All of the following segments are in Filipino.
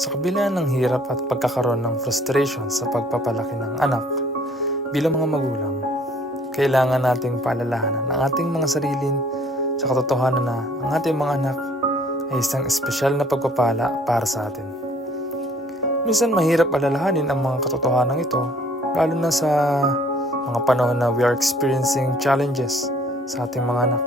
Sa kabila ng hirap at pagkakaroon ng frustration sa pagpapalaki ng anak, bilang mga magulang, kailangan nating paalalahanan ang ating mga sarili sa katotohanan na ang ating mga anak ay isang espesyal na pagpapala para sa atin. Minsan mahirap alalahanin ang mga katotohanan ito, lalo na sa mga panahon na we are experiencing challenges sa ating mga anak.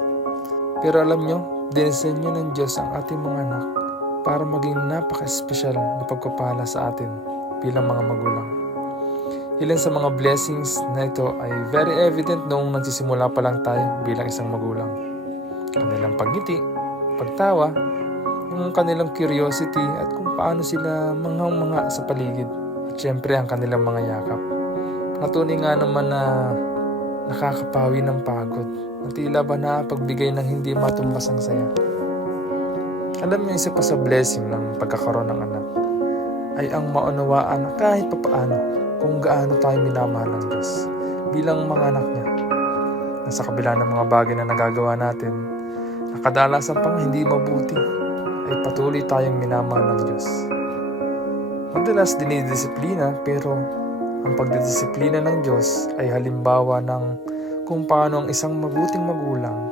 Pero alam nyo, dinisenyo ng Diyos ang ating mga anak para maging napaka-espesyal na pagpapala sa atin bilang mga magulang. Ilan sa mga blessings na ito ay very evident noong nagsisimula pa lang tayo bilang isang magulang. Kanilang pagngiti, pagtawa, yung kanilang curiosity at kung paano sila manghang-manga sa paligid. At syempre ang kanilang mga yakap. Natunay nga naman na nakakapawi ng pagod na tila ba pagbigay ng hindi matumbas ang saya. Alam niyo, isa pa sa blessing ng pagkakaroon ng anak ay ang maunawaan na kahit papaano kung gaano tayo minamahal ng Diyos bilang mga anak niya. Nasa kabila ng mga bagay na nagagawa natin, na kadalasan pang hindi mabuti, ay patuloy tayong minamahal ng Diyos. Madalas dinidisiplina, pero ang pagdidisiplina ng Diyos ay halimbawa ng kung paano ang isang mabuting magulang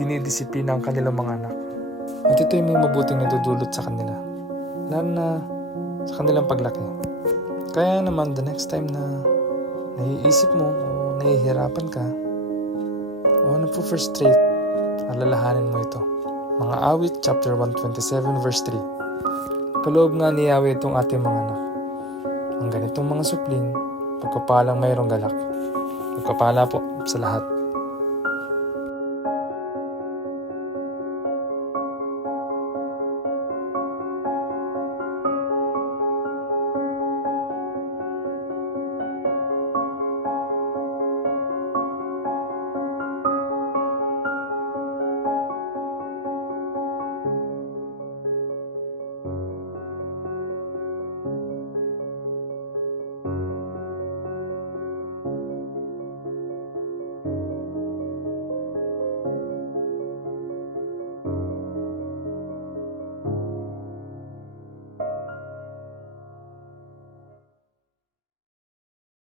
dinidisiplina ang kanilang mga anak. At ito'y may mabuting nadudulot sa kanila, lalo na sa kanilang paglaki. Kaya naman the next time na naiisip mo o nahihirapan ka o napo-frustrate, alalahanin mo ito. Mga Awit chapter 127 verse 3. Kaloob nga ni Yahweh itong ating mga anak. Ang ganitong mga supling, pagkapalang mayroong galak. Pagkapala po sa lahat.